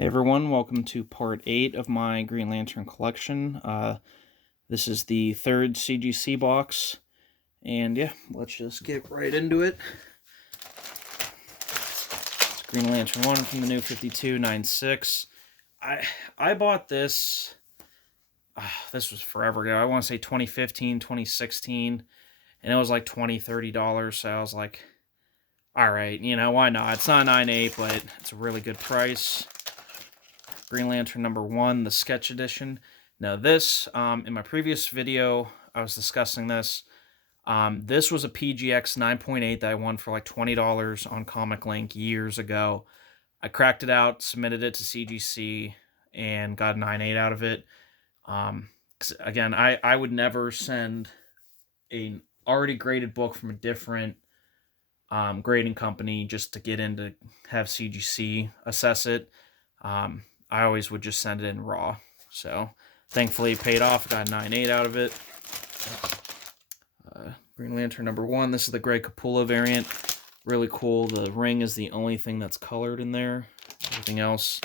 Hey everyone, welcome to part 8 of my Green Lantern collection. This is the third CGC box, and yeah, let's just get right into it. It's Green Lantern 1 from the New 5296. I bought this, this was forever ago, I want to say 2015, 2016, and it was like $20, $30, so I was like, alright, why not? It's not 9.8, but it's a really good price. Green Lantern number 1, the sketch edition. Now this, in my previous video, I was discussing this. This was a PGX 9.8 that I won for like $20 on Comic Link years ago. I cracked it out, submitted it to CGC, and got a 9.8 out of it. 'Cause again, I would never send an already graded book from a different grading company just to get in to have CGC assess it. I always would just send it in raw. So thankfully it paid off. I got a 9.8 out of it. Green Lantern number 1. This is the Greg Capullo variant. Really cool. The ring is the only thing that's colored in there. Everything else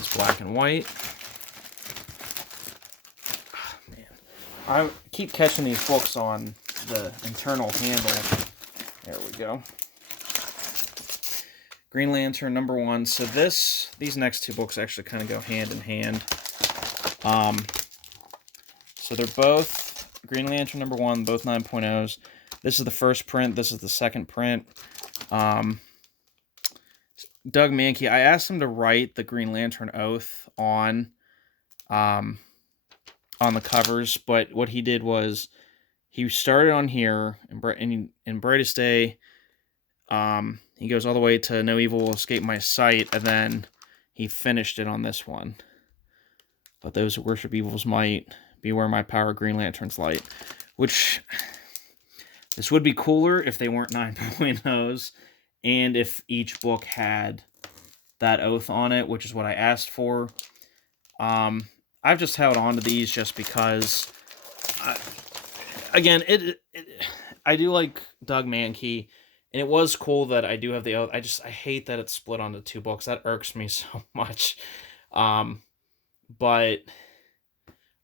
is black and white. Oh, man, I keep catching these books on the internal handle. There we go. Green Lantern number 1. So these next two books actually kind of go hand in hand. So they're both Green Lantern number 1, both 9.0s. This is the first print. This is the second print. Doug Mahnke, I asked him to write the Green Lantern Oath on the covers, but what he did was he started on here in Brightest Day. He goes all the way to No Evil Will Escape My Sight, and then he finished it on this one. But those who worship evil's might, beware my power, Green Lantern's light. Which, this would be cooler if they weren't 9.0s, and if each book had that oath on it, which is what I asked for. I've just held on to these just because, again, I do like Doug Mahnke, and it was cool that I do have the oath. I hate that it's split onto two books. That irks me so much. But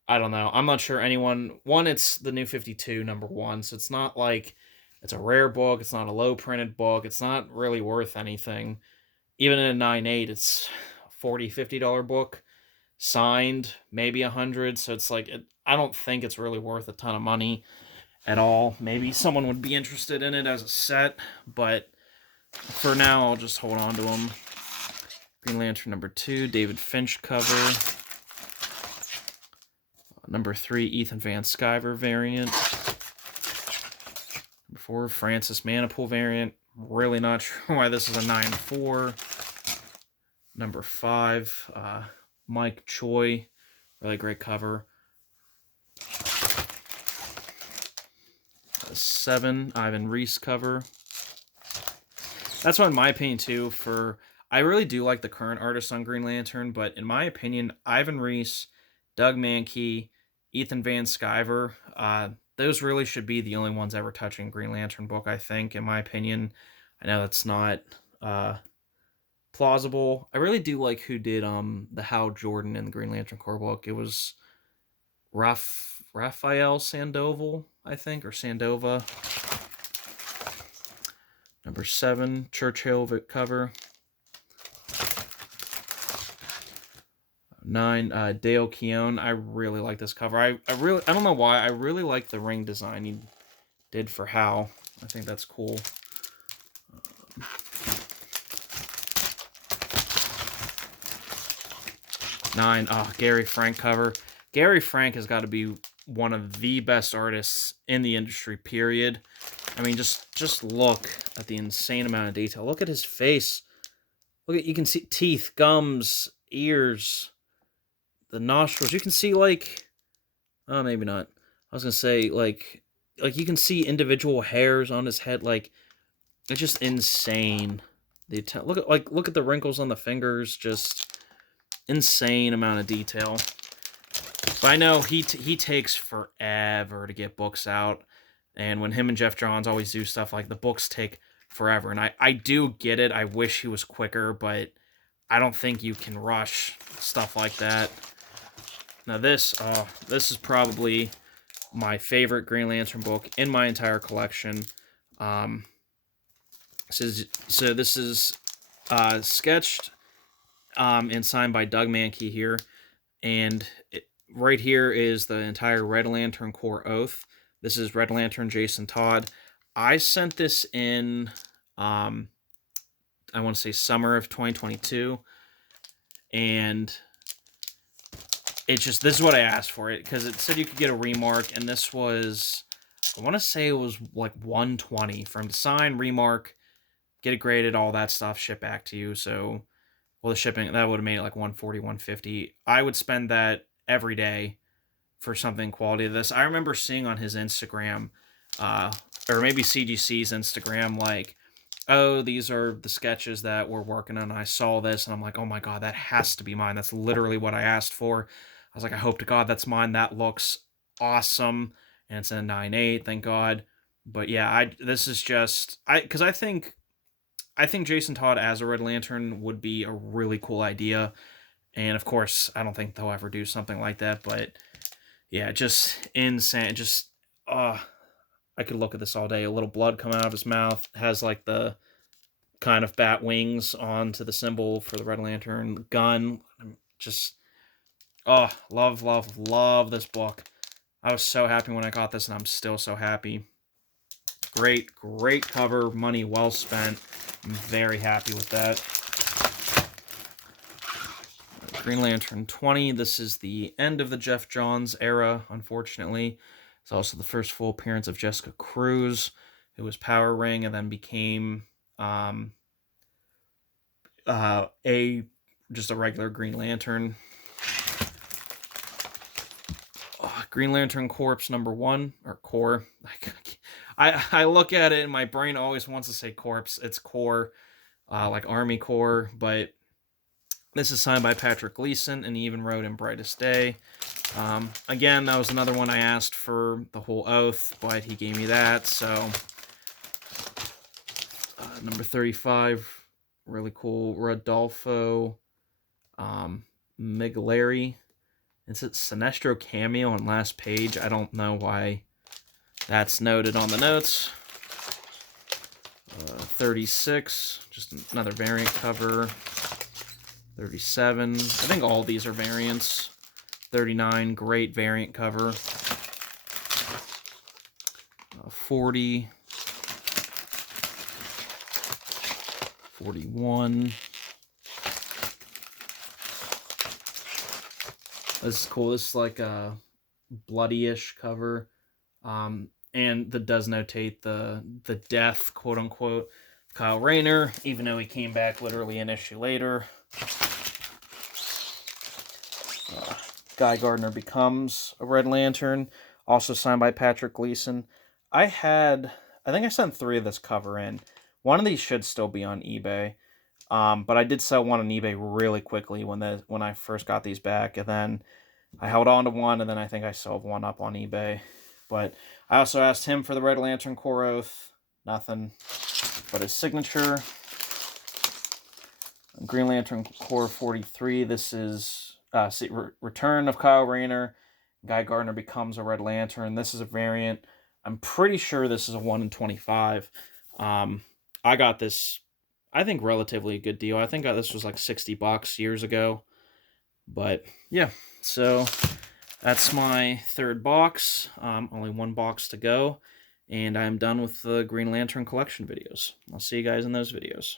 I don't know. I'm not sure anyone. One, it's the New 52 number 1, so it's not like it's a rare book. It's not a low printed book. It's not really worth anything. Even in a 9.8, it's $40, $50 book. Signed, maybe 100. So it's like, I don't think it's really worth a ton of money at all. Maybe someone would be interested in it as a set, but for now, I'll just hold on to them. Green Lantern number 2, David Finch cover. Number 3, Ethan Van Sciver variant. Number 4, Francis Manapul variant. Really not sure why this is a 9.4. Number 5, Mike Choi. Really great cover. 7, Ivan Reis cover. That's one in my opinion too. I really do like the current artists on Green Lantern, but in my opinion, Ivan Reis, Doug Mahnke, Ethan Van Sciver, those really should be the only ones ever touching Green Lantern book, I think, in my opinion. I know that's not plausible. I really do like who did the Hal Jordan in the Green Lantern Corps book. It was Raphael Sandoval, I think, or Sandova. Number 7, Churchill cover. 9, Dale Keown. I really like this cover. I don't know why. I really like the ring design he did for Hal. I think that's cool. 9, Gary Frank cover. Gary Frank has got to be one of the best artists in the industry, period. I mean, just look at the insane amount of detail. Look at his face. Look at, you can see teeth, gums, ears, the nostrils. You can see, like, oh, maybe not. I was gonna say, like you can see individual hairs on his head. Like, it's just insane. Look at the wrinkles on the fingers. Just insane amount of detail. But I know he takes forever to get books out, and when him and Jeff Johns always do stuff, like, the books take forever, and I do get it. I wish he was quicker, but I don't think you can rush stuff like that. Now this is probably my favorite Green Lantern book in my entire collection. This is sketched and signed by Doug Mahnke here, and right here is the entire Red Lantern Corps Oath. This is Red Lantern Jason Todd. I sent this in, I want to say summer of 2022, and this is what I asked for it, because it said you could get a remark, and this was, I want to say it was like 120 for him to sign, remark, get it graded, all that stuff, ship back to you. So, well, the shipping, that would have made it like 140, 150. I would spend that every day for something quality of this. I remember seeing on his Instagram, or maybe CGC's Instagram, like, oh, these are the sketches that we're working on. I saw this, and I'm like, oh my god, that has to be mine. That's literally what I asked for. I was like, I hope to God that's mine. That looks awesome, and it's in a 9.8, thank God. But yeah, this is just, because I think Jason Todd as a Red Lantern would be a really cool idea. And of course, I don't think they'll ever do something like that, but yeah, just insane. Just, I could look at this all day. A little blood coming out of his mouth. Has like the kind of bat wings onto the symbol for the Red Lantern. The gun. Just, love this book. I was so happy when I got this, and I'm still so happy. Great cover. Money well spent. I'm very happy with that. Green Lantern 20. This is the end of the Geoff Johns era, unfortunately. It's also the first full appearance of Jessica Cruz, who was Power Ring and then became just a regular Green Lantern. Green Lantern Corps #1, or Corps. I look at it and my brain always wants to say Corpse. It's Corps, like Army Corps, but this is signed by Patrick Gleason, and he even wrote in Brightest Day. Again, that was another one I asked for the whole Oath, but he gave me that, so number 35, really cool. Rodolfo Miglieri. Is it Sinestro cameo on last page? I don't know why that's noted on the notes. 36, just another variant cover. 37, I think all these are variants. 39, great variant cover. 40. 41. This is cool. This is like a bloody-ish cover. And that does notate the death, quote-unquote, Kyle Rayner, even though he came back literally an issue later. Guy Gardner becomes a Red Lantern, also signed by Patrick Gleason. I think I sent 3 of this cover in. One of these should still be on eBay, but I did sell one on eBay really quickly when I first got these back, and then I held on to one, and then I think I sold one up on eBay. But I also asked him for the Red Lantern Corps Oath. Nothing but his signature. Green Lantern Corps 43. This is Return of Kyle Rayner. Guy Gardner becomes a Red Lantern. This is a variant. I'm pretty sure this is a 1 in 25. I got this, I think, relatively a good deal. I think this was like $60 years ago. But yeah, so that's my 3rd box. Only 1 box to go. And I'm done with the Green Lantern collection videos. I'll see you guys in those videos.